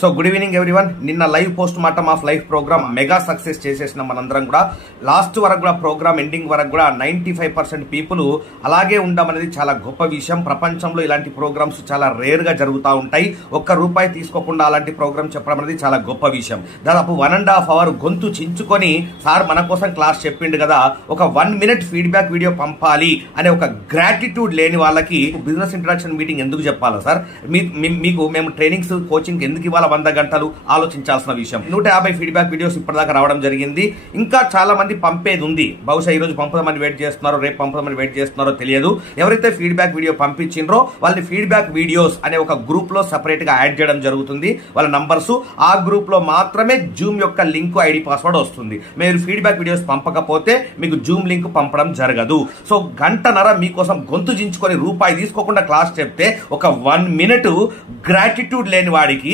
So good evening everyone. నిన్న live post mortem of life programme mega success చేసేసిన మనందరం కూడా లాస్ట్ వరకు కూడా ప్రోగ్రామ్ ఎండింగ్ వరకు కూడా 95% పీపుల్ అలాగే ఉండడం అనేది చాలా గొప్ప విషయం. ప్రపంచంలో ఇలాంటి ప్రోగ్రామ్స్ చాలా రేర్ గా జరుగుతూ ఉంటాయి. ₹1 తీసుకోకుండా అలాంటి ప్రోగ్రామ్ చెప్పడం అనేది చాలా గొప్ప విషయం. దాదాపు 1.5 hours గొంతు చించుకొని సార్ మన కోసం క్లాస్ చెప్పిండు కదా, ఒక 1 minute ఫీడ్బ్యాక్ వీడియో పంపాలి అనే ఒక గ్రాటిట్యూడ్ లేని వాళ్ళకి బిజినెస్ ఇంట్రడక్షన్ మీటింగ్ ఎందుకు చెప్పాలా సార్? మీకు మేము ట్రైనింగ్స్ కోచింగ్ ఎందుకు ఇవ్వాలి? 100 గంటలు ఆలోచించాల్సిన విషయం. 150 ఫీడ్బ్యాక్ వీడియోస్ ఇప్పటిదాకా రావడం జరిగింది. ఇంకా చాలా మంది పంపేది ఉంది. బహుశా ఈ రోజు పంపదామని వెయిట్ చేస్తున్నారో, రేపు పంపదామని వెయిట్ చేస్తున్నారో తెలియదు. ఎవరైతే ఫీడ్బ్యాక్ వీడియో పంపించిండ్రో వాళ్ళని ఫీడ్బ్యాక్ వీడియోస్ అనే ఒక గ్రూప్ లో సెపరేట్ గా యాడ్ చేయడం జరుగుతుంది. వాళ్ళ నంబర్స్ ఆ గ్రూప్ లో మాత్రమే జూమ్ యొక్క లింక్, ఐడి, పాస్వర్డ్ వస్తుంది. మీరు ఫీడ్బ్యాక్ వీడియోస్ పంపకపోతే మీకు జూమ్ లింక్ పంపడం జరగదు. సో 1.5 గంట మీకోసం గొంతు చించుకొని ₹1 తీసుకోకుండా క్లాస్ చెప్తే ఒక 1 minute గ్రాటిట్యూడ్ లేని వాడికి